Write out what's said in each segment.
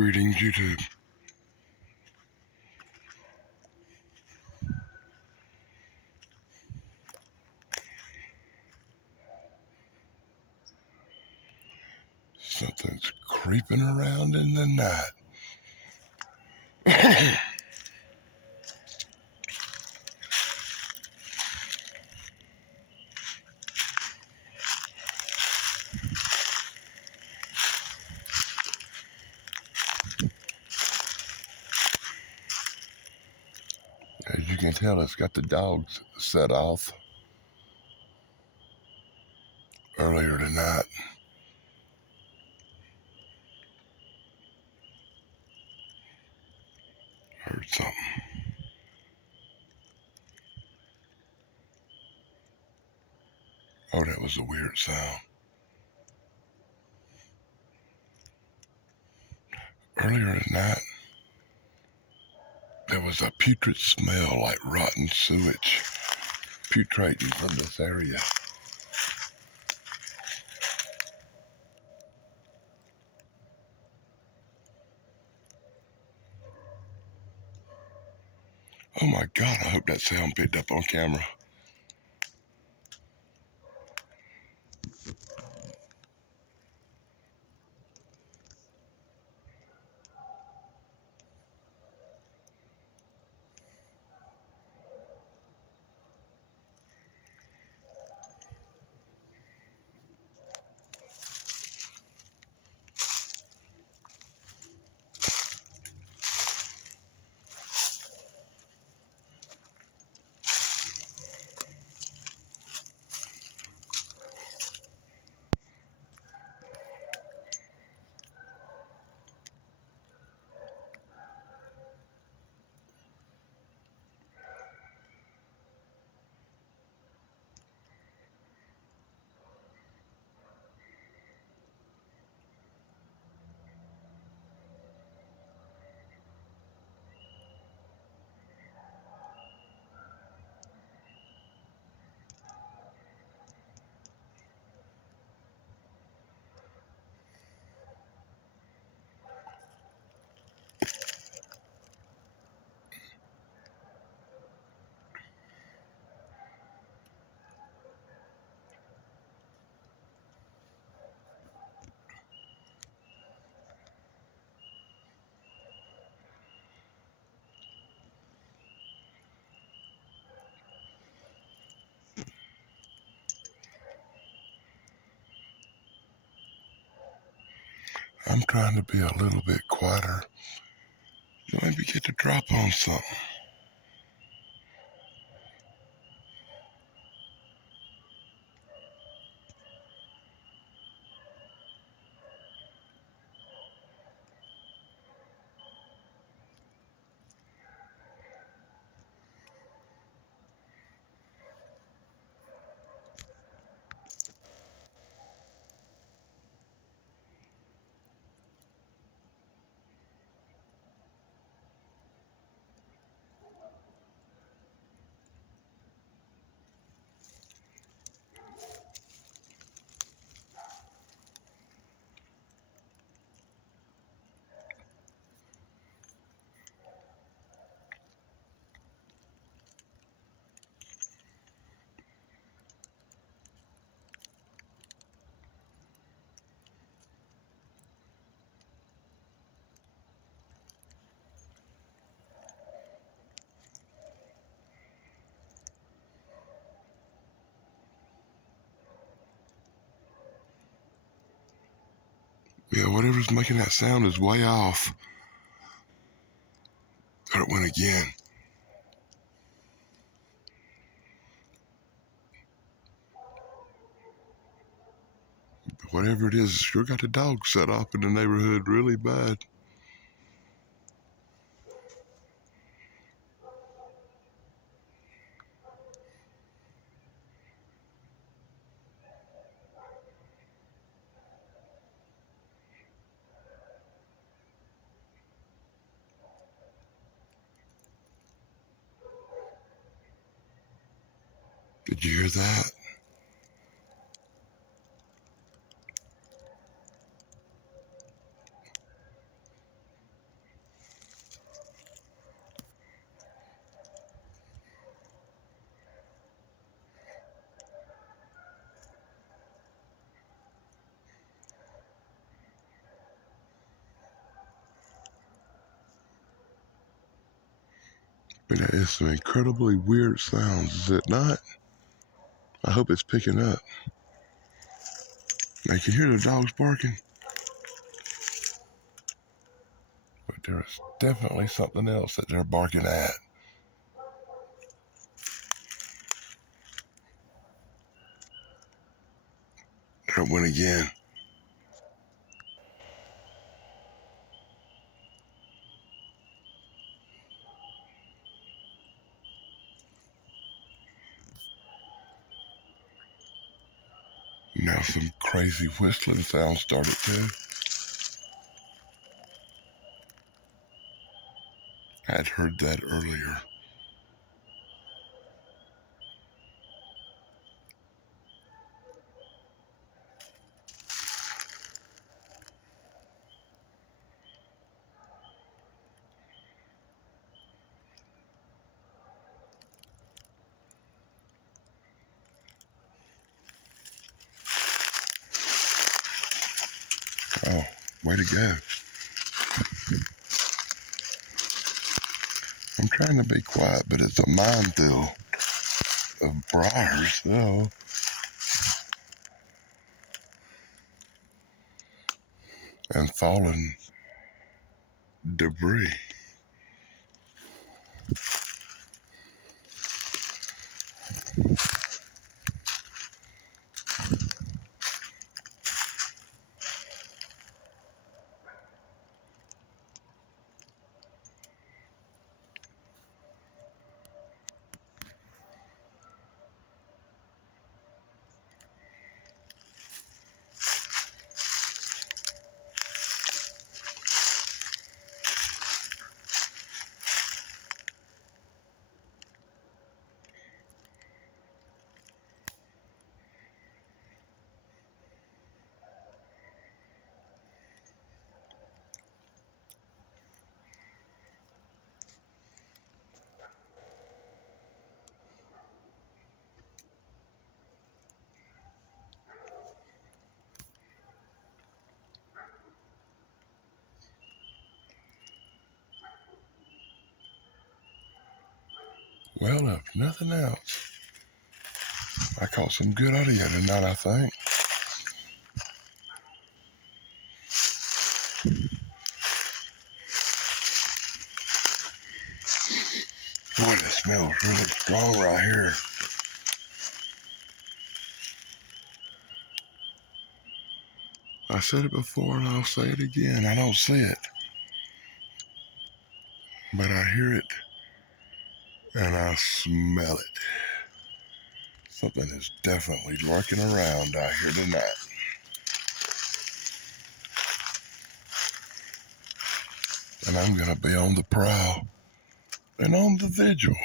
Greetings, YouTube. Something's creeping around in the night. As you can tell, it's got the dogs set off earlier tonight. Heard something. Oh, that was a weird sound. Earlier tonight, there was a putrid smell like rotten sewage putrefating from this area. Oh my God, I hope that sound picked up on camera. I'm trying to be a little bit quieter. Maybe get to drop on something. Yeah, whatever's making that sound is way off. There it went again. Whatever it is, sure got the dogs set off in the neighborhood really bad. Did you hear that? But that is some incredibly weird sounds, is it not? I hope it's picking up. I can hear the dogs barking. But there's definitely something else that they're barking at. There it went again. Now some crazy whistling sounds started too. I'd heard that earlier. Oh, way to go. I'm trying to be quiet, but it's a minefield of briars, though. And fallen debris. Well, if nothing else, I caught some good audio tonight, I think. Boy, it smells really strong right here. I said it before and I'll say it again. I don't see it, but I hear it and I smell it. Something is definitely lurking around out here tonight. And I'm going to be on the prowl and on the vigil.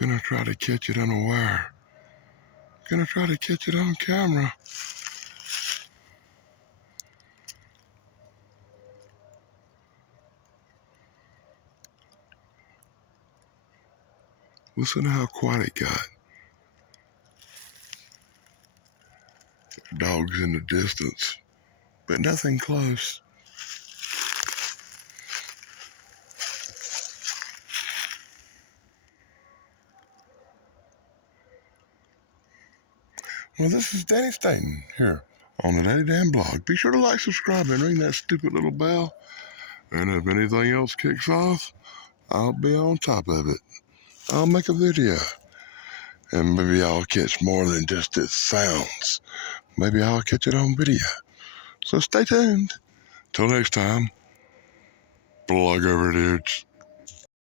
Gonna try to catch it unaware. Gonna try to catch it on camera. Listen to how quiet it got. Dogs in the distance, but nothing close. Well, this is Danny Staten here on the Daddy Dan blog. Be sure to like, subscribe, and ring that stupid little bell. And if anything else kicks off, I'll be on top of it. I'll make a video. And maybe I'll catch more than just its sounds. Maybe I'll catch it on video. So stay tuned. Till next time, blog over dudes.